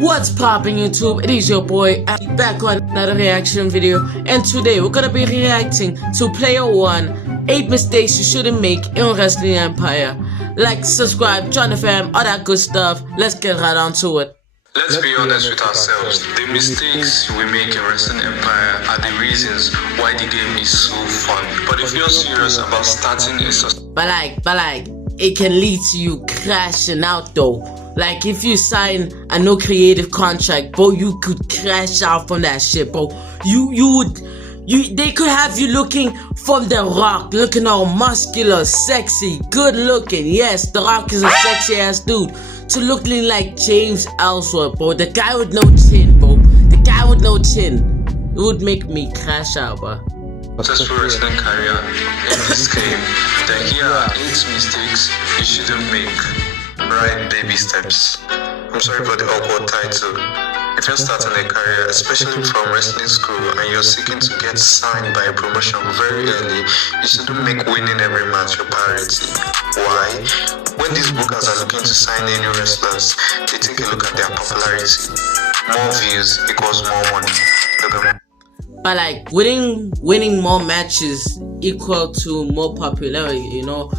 What's poppin' YouTube? It is your boy back on another reaction video, and today we're gonna be reacting to Player One, 8 mistakes you shouldn't make in Wrestling Empire. Like, subscribe, join the fam, all that good stuff. Let's get right on to it. Let's be honest with ourselves. The mistakes we make in Wrestling Empire are the reasons why the game is so fun. But if you're serious about starting a But like, it can lead to you crashing out though. Like, if you sign a no creative contract, bro, you could crash out from that shit, bro. They could have you looking from The Rock, looking all muscular, sexy, good looking. Yes, The Rock is a sexy ass dude. To looking like James Ellsworth, bro. The guy with no chin, bro. The guy with no chin. It would make me crash out, bro. Successful wrestling career in this game, then here are 8 mistakes you shouldn't make. Right baby steps. I'm sorry for the awkward title. If you're starting a career, especially from wrestling school, and you're seeking to get signed by a promotion very early, you shouldn't make winning every match your priority. Why? When these bookers are looking to sign in new wrestlers, they take a look at their popularity. More views equals more money. Look at But like, winning more matches equal to more popularity, you know.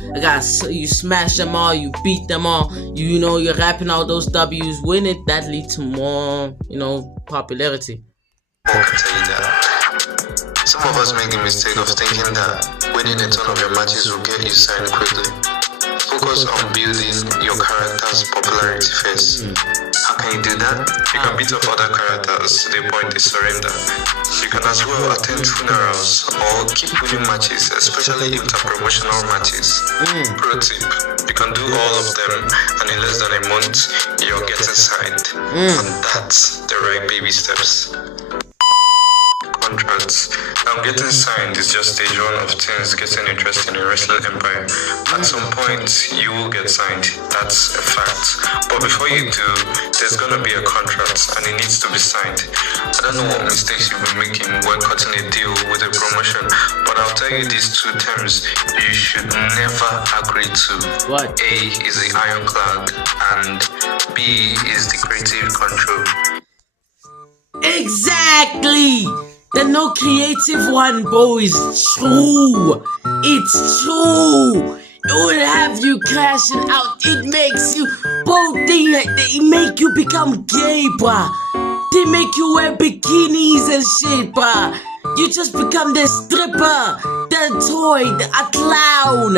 You smash them all, you beat them all, you're rapping all those W's, win it, that leads to more, popularity. I can tell you that. Some of us make the mistake of thinking that winning a ton of your matches will get you signed quickly. Focus on building your character's popularity first. How can you do that? You can beat up other characters to the point they surrender. You can as well attend funerals or keep winning matches, especially if they're promotional matches. Pro tip, you can do all of them, and in less than a month, you're getting signed. And that's the right baby steps. Contracts. Now, getting signed is just stage 1 of things getting interested in Wrestling Empire. At some point, you will get signed. That's a fact. But before you do, there's gonna be a contract and it needs to be signed. I don't know what mistakes you've been making when cutting a deal with a promotion, but I'll tell you these 2 terms you should never agree to. What? A is the ironclad and B is the creative control. Exactly! The no creative one, bro, is true. It's true. It will have you crashing out. It makes you, bro, they make you become gay, bruh. They make you wear bikinis and shit, bruh. You just become the stripper, the toy, a clown.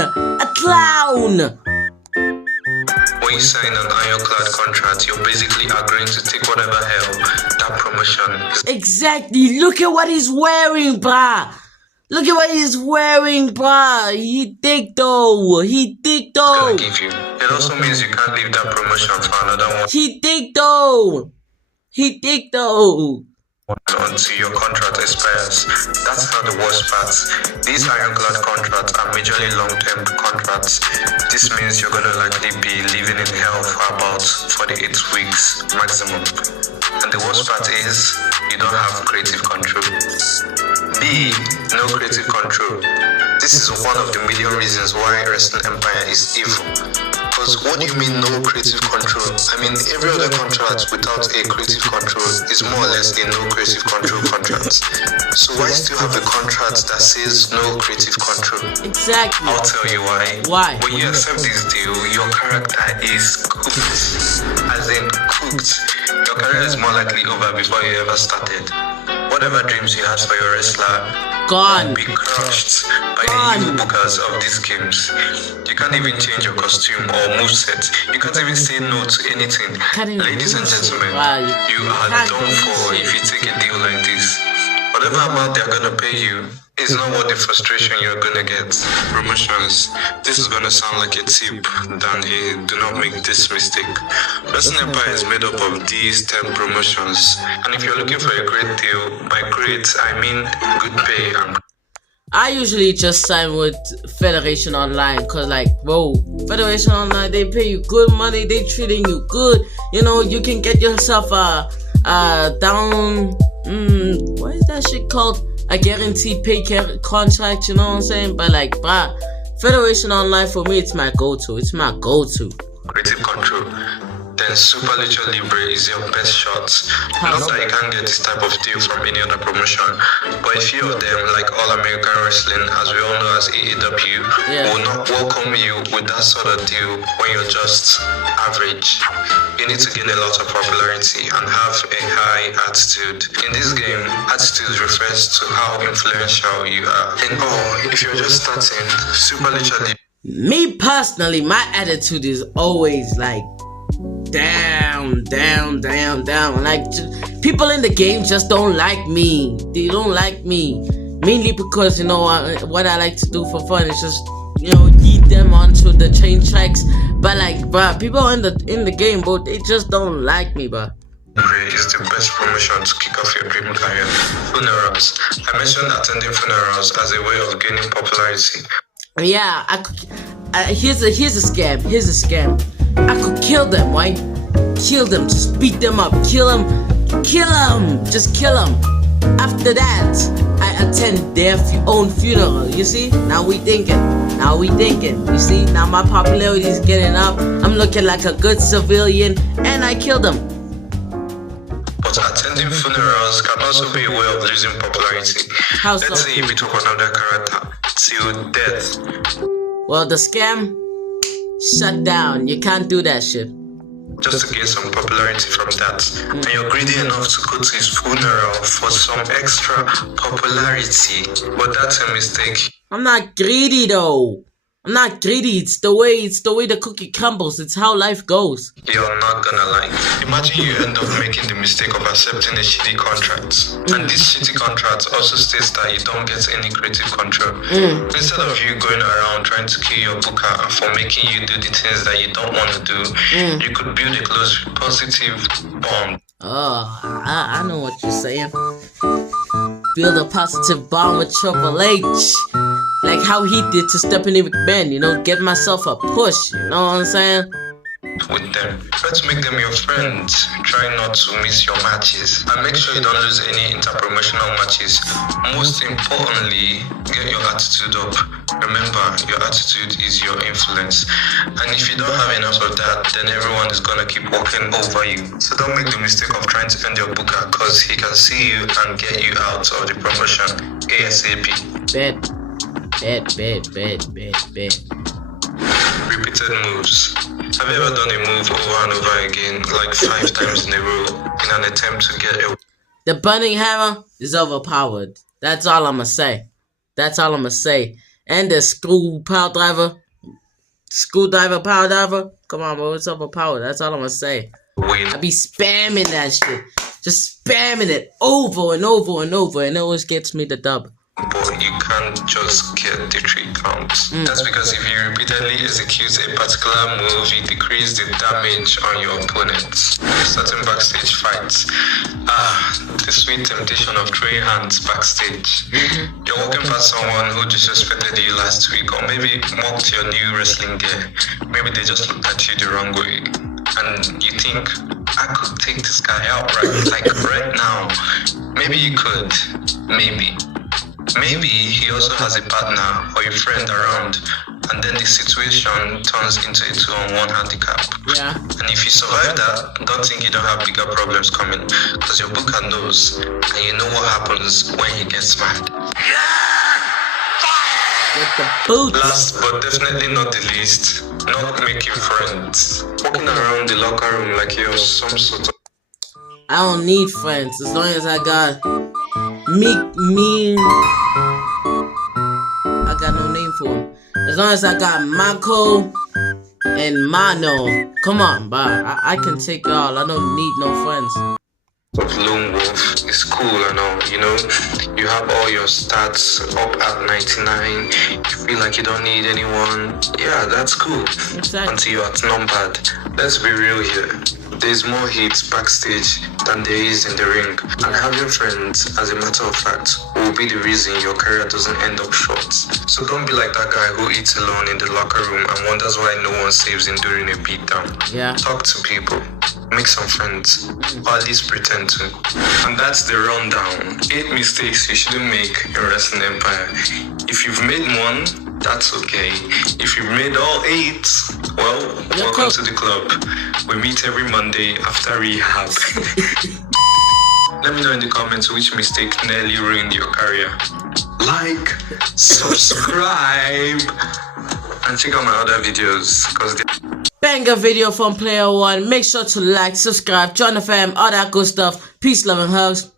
When you sign an ironclad contract, you're basically agreeing to take whatever hell that promotion is. Exactly. Look at what he's wearing, bruh. Look at what he's wearing, bruh. He thick though. Gonna give you. It also means you can't leave that promotion for another one. He thick though. Until your contract expires. That's not the worst part. These ironclad contracts are majorly long-term contracts. This means you're gonna likely be living in hell for about 48 weeks maximum. And the worst part is, you don't have creative control. B, no creative control. This is one of the million reasons why Wrestling Empire is evil. Because what do you mean no creative control? I mean, every other contract without a creative control is more or less a no creative control contract. So why still have a contract that says no creative control? Exactly. I'll tell you why. Why? When you accept this deal, your character is cooked. As in cooked. Your career is more likely over before you ever started. Whatever dreams you had for your wrestler Gone. will be crushed by the evil bookers of these games. You can't even change your costume or moveset. You can't even say no to anything. Ladies and gentlemen, you are done for if you take a deal like this. Whatever amount they're gonna pay you is not what the frustration you're gonna get. Promotions. This is gonna sound like a tip than a do not make this mistake. Wrestling Empire is made up of these 10 promotions, and if you're looking for a great deal, by great I mean good pay and I usually just sign with Federation Online, cause like, bro, Federation Online, they pay you good money, they treating you good. You can get yourself what is that shit called? A guaranteed pay contract, you know what I'm saying? But like, bruh, Federation Online for me, it's my go-to. creative control. then Super Lucha Libre is your best shot. Not that you can't get this type of deal from any other promotion, but a few of them, like All American Wrestling, as we all know as AEW, will not welcome you with that sort of deal when you're just average. You need to gain a lot of popularity and have a high attitude. In this game, attitude refers to how influential you are. In all, if you're just starting, Super Lucha Libre. Me personally, my attitude is always like down. Like people in the game just don't like me. They don't like me mainly because what I like to do for fun is just yeet them onto the train tracks. But like, bruh, people in the game, bro, they just don't like me, bruh. Is the best promotion to kick off your dream career. Funerals. I mentioned attending funerals as a way of gaining popularity. Yeah, here's a scam. Here's a scam. I could kill them, right? Kill them, just beat them up, kill them, just kill them. After that, I attend their own funeral. You see? Now we thinking. You see? Now my popularity is getting up. I'm looking like a good civilian, and I kill them. But attending funerals can also be a way of losing popularity. Let's say if you took another character till death. Well, the scam shut down. You can't do that shit. Just to get some popularity from that. And you're greedy enough to go to his funeral for some extra popularity. But that's a mistake. I'm not greedy though. I'm not greedy. It's the way the cookie crumbles. It's how life goes. You're not gonna lie. Imagine you end up making the mistake of accepting a shitty contract. And this shitty contract also states that you don't get any creative control. Instead of you going around trying to kill your booker for making you do the things that you don't want to do, you could build a close, positive bond. Oh, I know what you're saying. Build a positive bond with Triple H. Like how he did to Stephanie McMahon, get myself a push, you know what I'm saying? With them. Try to make them your friends. Try not to miss your matches. And make sure you don't lose any interpromotional matches. Most importantly, get your attitude up. Remember, your attitude is your influence. And if you don't have enough of that, then everyone is gonna keep walking over you. So don't make the mistake of trying to end your booker, because he can see you and get you out of the promotion ASAP. Bet. Repeated moves. Have you ever done a move over and over again, like 5 times in a row, in an attempt to get a... The burning hammer is overpowered. That's all I'ma say. And the screwdriver power driver. Come on, bro, it's overpowered. That's all I'ma say. I be spamming that shit. Just spamming it over and over and over, and it always gets me the dub. But you can't just get the 3 counts. That's because if you repeatedly execute a particular move, you decrease the damage on your opponent. Certain backstage fights. The sweet temptation of throwing hands backstage. You're walking past someone who disrespected you last week, or maybe mocked your new wrestling gear. Maybe they just looked at you the wrong way. And you think, I could take this guy out right now. Maybe you could. Maybe he also has a partner or a friend around, and then the situation turns into a 2-on-1 handicap. Yeah. And if you survive that, don't think you don't have bigger problems coming, because your booker knows, and you know what happens when he gets mad. Get the boot. Last but definitely not the least, not making friends. Walking around the locker room like you're some sort of... I don't need friends as long as I got I got no name for him. As long as I got Mako and Mano. Come on, bro. I can take y'all. I don't need no friends. Lone Wolf is cool and all, you have all your stats up at 99, you feel like you don't need anyone. Yeah, that's cool. Exactly. Until you're outnumbered. Let's be real here. There's more hits backstage than there is in the ring, and having friends, as a matter of fact, will be the reason your career doesn't end up short. So don't be like that guy who eats alone in the locker room and wonders why no one saves him during a beatdown. Yeah. Talk to people, make some friends, or at least pretend to. And that's the rundown. 8 mistakes you shouldn't make in Wrestling Empire. If you've made one, that's okay. If you've made all 8, Well, welcome to the club. We meet every Monday after rehab. Let me know in the comments which mistake nearly ruined your career. Like, subscribe, and check out my other videos because Banger video from Player One. Make sure to like, subscribe, join the fam, all that good stuff. Peace, love, and hugs.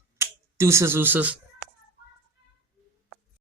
Deuces.